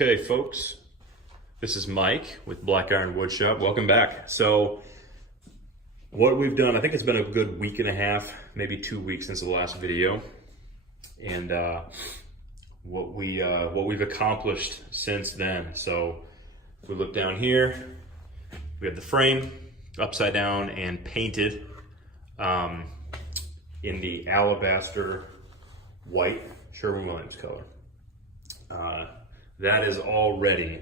Okay, folks, this is Mike with Black Iron Woodshop. Welcome back. So what we've done, I think it's been a good week and a half, maybe 2 weeks since the last video. And what we've accomplished since then. So if we look down here, we have the frame upside down and painted in the alabaster white Sherwin-Williams color. That is all ready.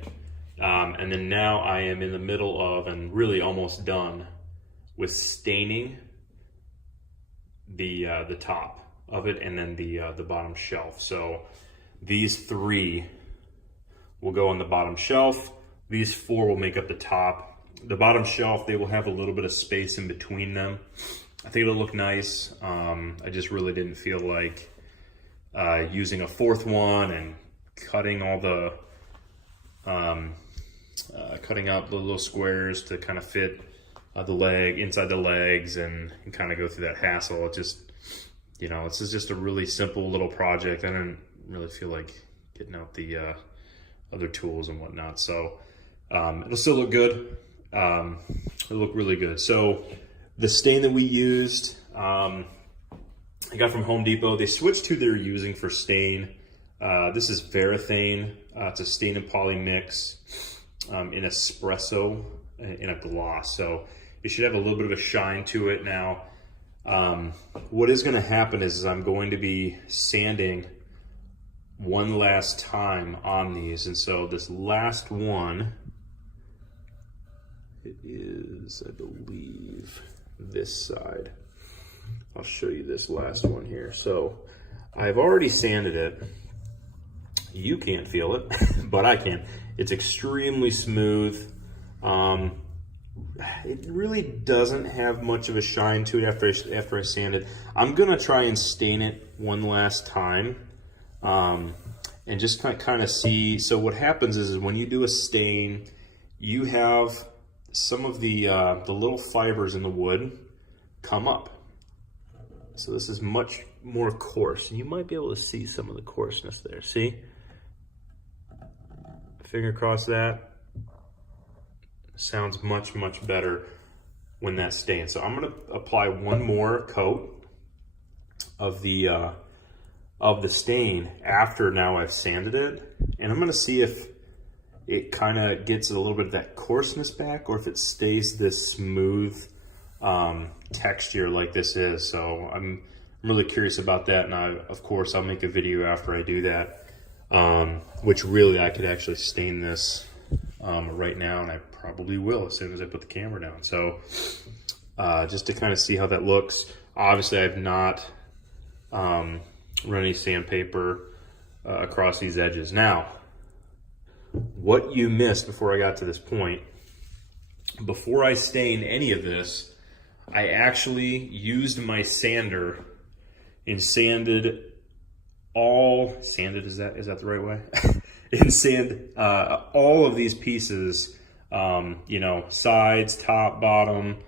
And then now I am in the middle of, and really almost done, with staining the top of it and then the bottom shelf. So these three will go on the bottom shelf. These four will make up the top. The bottom shelf, they will have a little bit of space in between them. I think it'll look nice. I just really didn't feel like using a fourth one and cutting all the cutting out the little squares to kind of fit the leg inside the legs and kind of go through that hassle. It just, you know, this is just a really simple little project. I didn't really feel like getting out the other tools and whatnot. So it'll still look good. It'll look really good. So the stain that we used, I got from Home Depot. They switched who they're using for stain. This is Varathane. It's a stain and poly mix in espresso in a gloss. So it should have a little bit of a shine to it. Now, what is going to happen is I'm going to be sanding one last time on these. And so this last one, it is, I believe, this side. I'll show you this last one here. So I've already sanded it. You can't feel it, but I can. It's extremely smooth. It really doesn't have much of a shine to it after I sand it. I'm gonna try and stain it one last time and just kind of see. So what happens is when you do a stain, you have some of the little fibers in the wood come up. So this is much more coarse. You might be able to see some of the coarseness there. See? Finger across that. Sounds much better when that's stained. So I'm going to apply one more coat of the stain after now I've sanded it, and I'm going to see if it kind of gets a little bit of that coarseness back, or if it stays this smooth texture like this is. So I'm really curious about that, and of course I'll make a video after I do that, which really I could actually stain this right now, and I probably will as soon as I put the camera down. So just to kind of see how that looks. Obviously I've not run any sandpaper across these edges. Now, what you missed before I got to this point, before I stained any of this, I actually used my sander and sanded, is that the right way? And sand all of these pieces, you know, sides, top, bottom,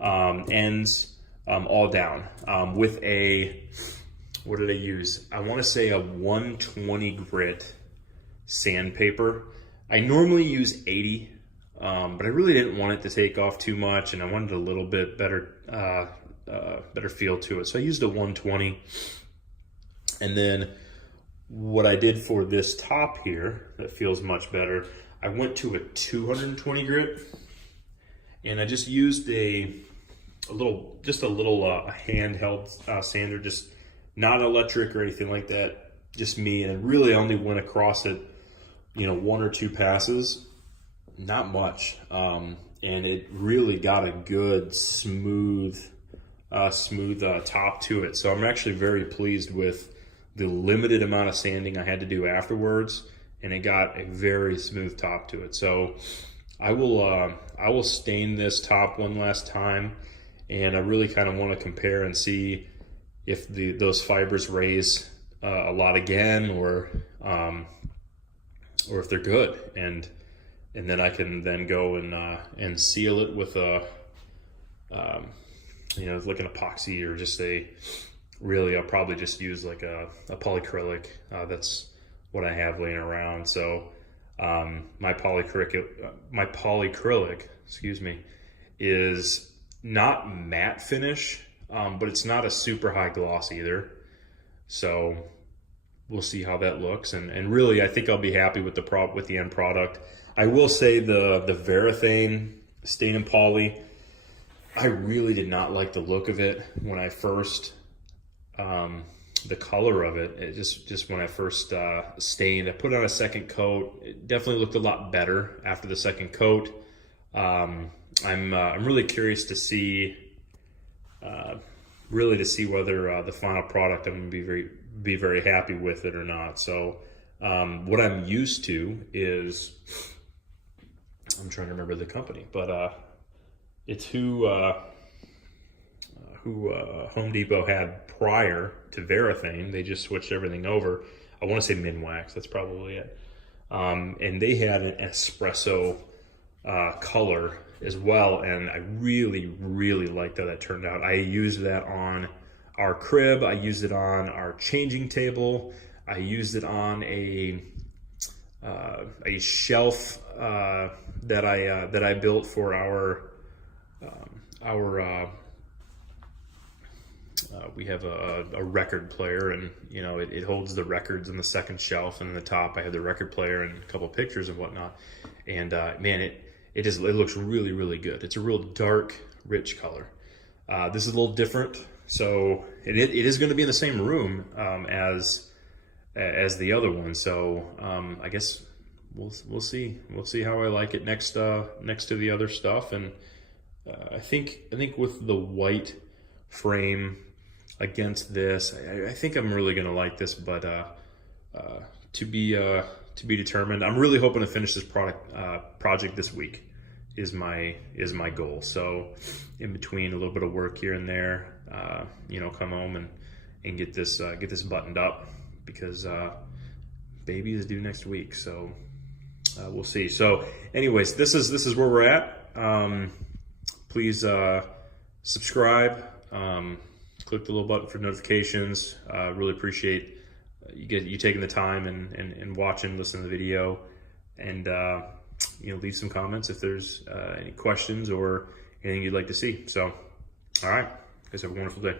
ends, all down with a, what did I use? I want to say a 120 grit sandpaper. I normally use 80, but I really didn't want it to take off too much, and I wanted a little bit better feel to it. So I used a 120. And then what I did for this top here that feels much better, I went to a 220 grit, and I just used a little handheld sander, just not electric or anything like that, just me. And really only went across it, you know, one or two passes, not much. And it really got a good smooth top to it. So I'm actually very pleased with the limited amount of sanding I had to do afterwards, and it got a very smooth top to it. So I will stain this top one last time, and I really kind of want to compare and see if those fibers raise a lot again, or if they're good, and then I can then go and seal it with a you know, like an epoxy, or just really I'll probably just use like a polyacrylic. That's what I have laying around. So My polyacrylic, excuse me, is not matte finish, but it's not a super high gloss either. So we'll see how that looks, and really I think I'll be happy with the end product. I will say the Varathane stain and poly, I really did not like the look of it when I first, the color of it. It just when I first stained, I put on a second coat. It definitely looked a lot better after the second coat. I'm really curious to see, whether the final product I'm going to be very happy with it or not. So what I'm used to is, I'm trying to remember the company, but it's who Home Depot had prior to Varathane. They just switched everything over. I want to say Minwax, that's probably it. And they had an espresso color as well, and I really liked how that turned out. I used that on our crib, I used it on our changing table, I used it on a shelf that I built for we have a record player, and you know it holds the records on the second shelf, and in the top I have the record player and a couple pictures and whatnot. And man, it looks really good. It's a real dark, rich color. This is a little different, so it is going to be in the same room as the other one. So I guess we'll see how I like it next to the other stuff. And I think with the white frame against this, I think I'm really gonna like this, but to be determined. I'm really hoping to finish this project this week is my goal. So in between a little bit of work here and there, come home and get this buttoned up, because baby is due next week. So we'll see. So anyways, this is where we're at. Please subscribe, click the little button for notifications. Really appreciate you taking the time and watching, listening to the video, and leave some comments if there's any questions or anything you'd like to see. So all right, guys, have a wonderful day.